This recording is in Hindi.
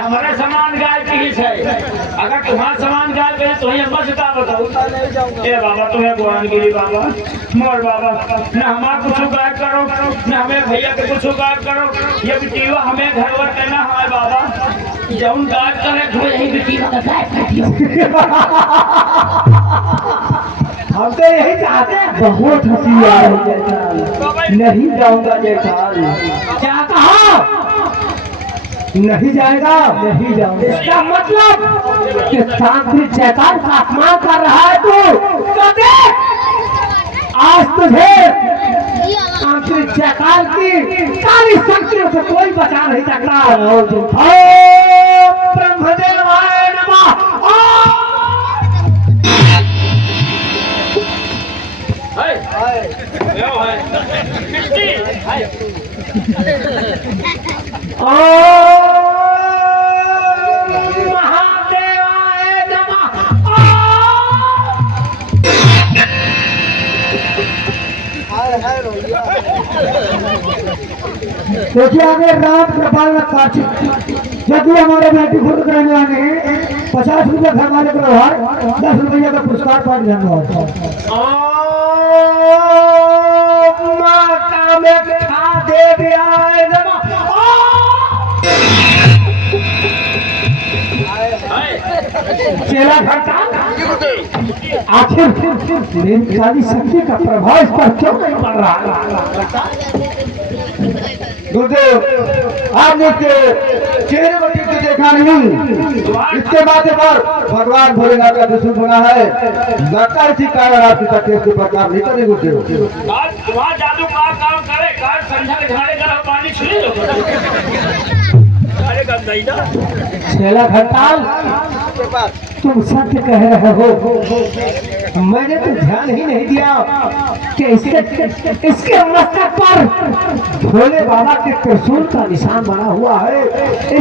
हमारे समान गाय की ही है। अगर तुम्हारा समान गाय के तो ही अम्मा से का बताओ। ए बाबा तुम्हें गोरन गिरी बाबा मोर बाबा न हमारा कुछ गाय करो न हमें भैया के कुछ गाय करो। ये बिटिया हमें घर वर करना हमारे बाबा जौन गाय करे तो यही बिटिया का गाय काटियो। हम तो यही चाहते हैं। बहुत हंसी आ रही है। नहीं जाऊंगा जेठाल। क्या कहा? नहीं जाएगा। नहीं जाऊंगा। इसका मतलब कि तांत्रिक जयकार का अपमान कर रहा है तू। कदे आज तुझे तांत्रिक जयकार की सारी शक्तियों से कोई बचा नहीं सकता। ओम ब्रह्मदेवाय नमः। महादेवाय नमः। देखिए आगे राम कृपाल यदि हमारे बेटी खुद करने वाले 50 रुपये घर वाले को 10 रुपये का पुरस्कार पाठ धन्यवाद। माता में खा देवी आए चेला घंटा आखिर मेरी सारी शक्ति का प्रभाव इस पर क्यों नहीं पड़ रहा? गुरुदेव आपने चेहरे को ठीक से देखा नहीं। इसके बाद पर भगवान भोलेनाथ का दुश्मन बना है। लगता है इसी कारण आपकी तकलीफ के प्रकार नहीं करे गुरुदेव। वहाँ जादू का काम करे कार संध्या के घाड़े का पानी छुए छेला घंटाल तुम सत्य कह रहे हो। मैंने तो ध्यान ही नहीं दिया कि इसके मस्तक पर भोले बाबा के त्रिशूल का निशान बना हुआ है।